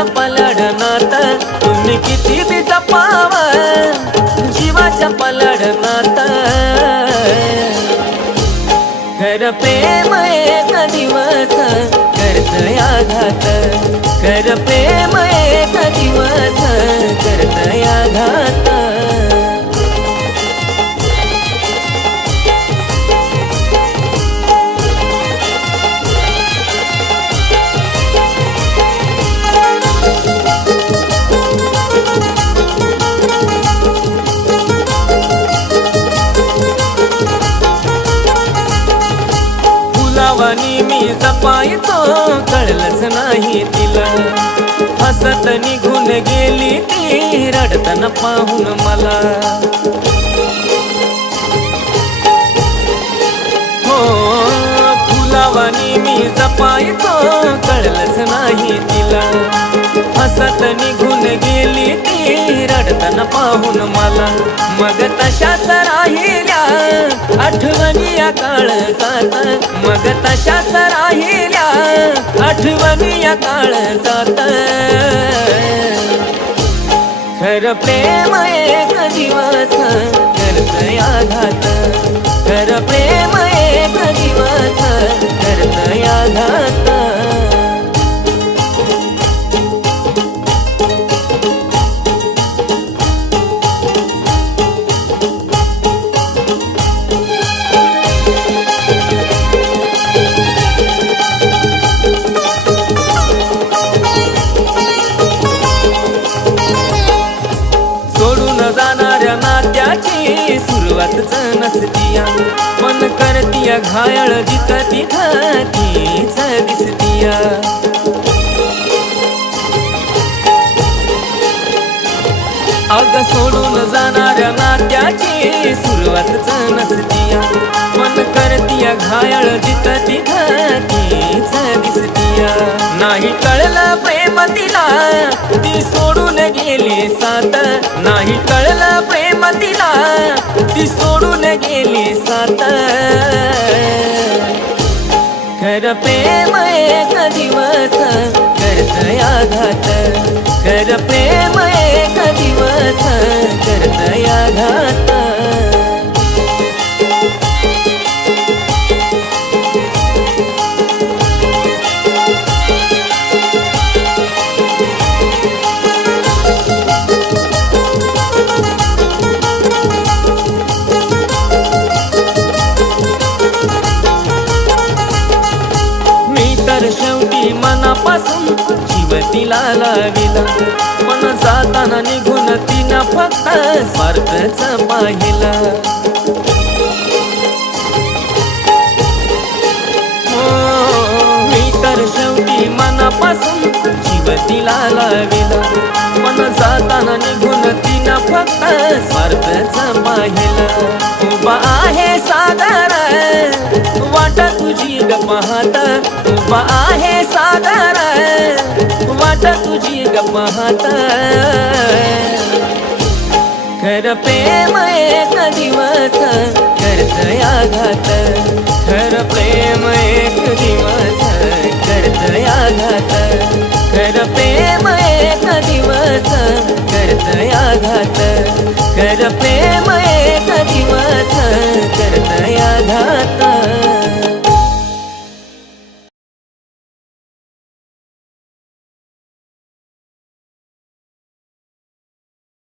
जीवाच्या पलडनात तुम्ही किती बी जपाव, जीवाच्या पलडनात खर प्रेम एक दिवस करतय आघात, खर प्रेम एक दिवस करतय आघात. फुलावानी मी जपायचो कळलंच नाही तिला, हसत निघून गेली ती रडताना पाहून मला. हो फुलावानी मी जपायचो कळलंच नाही तिला, हसत निघून गेली ती रडताना पाहून मला. मग तशाच राहिल्या आठवणी या काळजात, मग तशाच राहिल्या आठवणी या काळजात. खर प्रेम एक दिवस करतय आघात, खर प्रेम एक दिवस करतय आघात. जाणाऱ्या नात्याची सुरुवातच नसतीया, मन करतीया घायल जिथं तिथं तीच दिसतीया. अग सोडून जाणाऱ्या नात्याची सुरुवातच नसतीया, मन करतीया घायल जिथं तिथं तीच दिसतीया. नाही कळलं प्रेम तिला ती सोडून गेली साथ, नाही कळलं प्रेम तिला ती सोडून गेली साथ. खर प्रेम एक दिवस करतय आघात, खर प्रेम एक दिवस करतय आघात. शेवटी मनापासून जीव तिला लाविला, मन जाताना निघून तिनं फक्त स्वार्थच पाहिला. मी तर शेवटी मनापासून जीव तिला लाविला, मन जाताना निघून तिनं फक्त स्वार्थच पाहिला. उभा आहे सागर वाट तुझी ग पाहत, उभा आहे सागर वाट तुझी ग पाहत. खर प्रेम एक दिवस करतय आघात, खर प्रेम एक दिवस करतय आघात, खर प्रेम